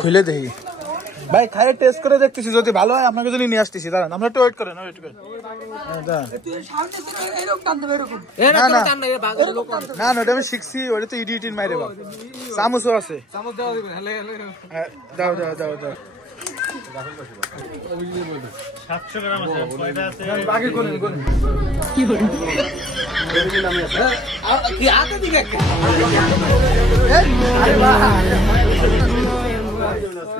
খুলে দেখি ভাই, খাইয়ে টেস্ট করে দেখতেছি, যদি ভালো হয় আপনাকে যদি নিয়ে আসতেছি। দাঁড়ান, আমরা একটু ওয়েট করেন। না না, ওটা আমি শিখছি, ওটা তো ইডিটিং মাইরে বাবা। চামচও আছে, দাও দাও দাও দাও। 700 গ্রাম আছে, কয়টা আছে? আগে কোন কি বলি কি আতে দিকে আরে বাহ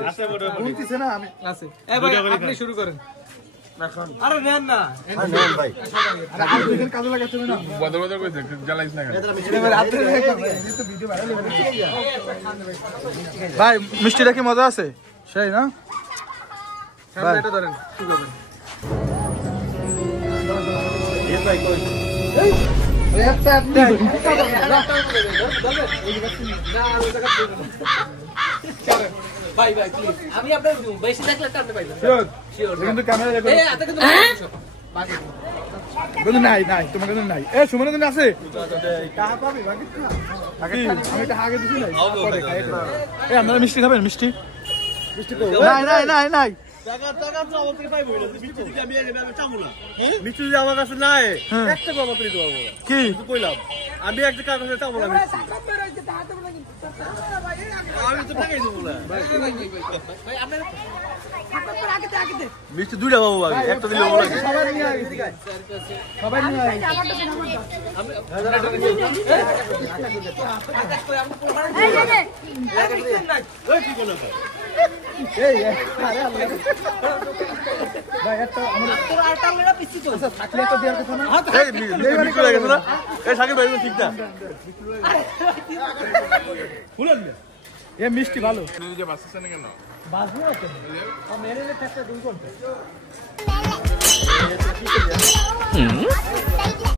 আছে বড় বলতিছে না আমি আছে। এ ভাই আপনি শুরু করেন। আরে নেন না নেন ভাই। আরে আর দুইজন কাজে লাগাতে হবে না, বদল বদল করে জ্বালাইছ না কেন? এবারে আপনি এই তো ভিডিও ভাইরাল হবে। ভাই মিষ্টিটা কি মজা আছে? সেই না ভাই, এটা ধরেন কি করবেন? এই ভাই কই এই একটা আপনি ভাই ভাই প্লিজ, আমি আপনার বেশি দেখলে টানতে পাইলাম। শিওর শিওর, কিন্তু ক্যামেরা দেখো। এই আতে কিন্তু বাকি কিন্তু নাই নাই, তোমার কিন্তু নাই। এ সুমনের জন্য আছে টাকা পাবি বাকি না। আমি টাকা আগে দিছি নাই, পরে খাই। এই আপনারা মিষ্টি খাবেন? মিষ্টি মিষ্টি তো নাই নাই নাই নাই, টাকা টাকা তো আমার থেকে পাইবো না। মিষ্টি দিকে আমি আগে আমি চামু না। মিষ্টি যে আমার কাছে নাই, একটা বাবা তুই দেবো কি কইলাম আমি একটা কাজ করতে চামু না। আমি তো টাকাই দেবো না ভাই। আপনার মিষ্টি দুইটা বাবু, আগে একটা দিলে বলা সবাই নিয়ে আগে সবাই নিয়ে আগে আমি কি করলাম এই আরে আল্লাহ ভাই, একটা আমরা তোর আরটা মেরা পিছি তো আচ্ছা থাকলে তো দেওয়ার কথা না। এই নেইবানি করে গেছে না। এই সাকিব ভাই ঠিক না ফুলেন না। এ মিষ্টি ভালো তুই যে বাসছ না কেন? বাসবো না কেন? মেরে থাকতে দুই ঘন্টা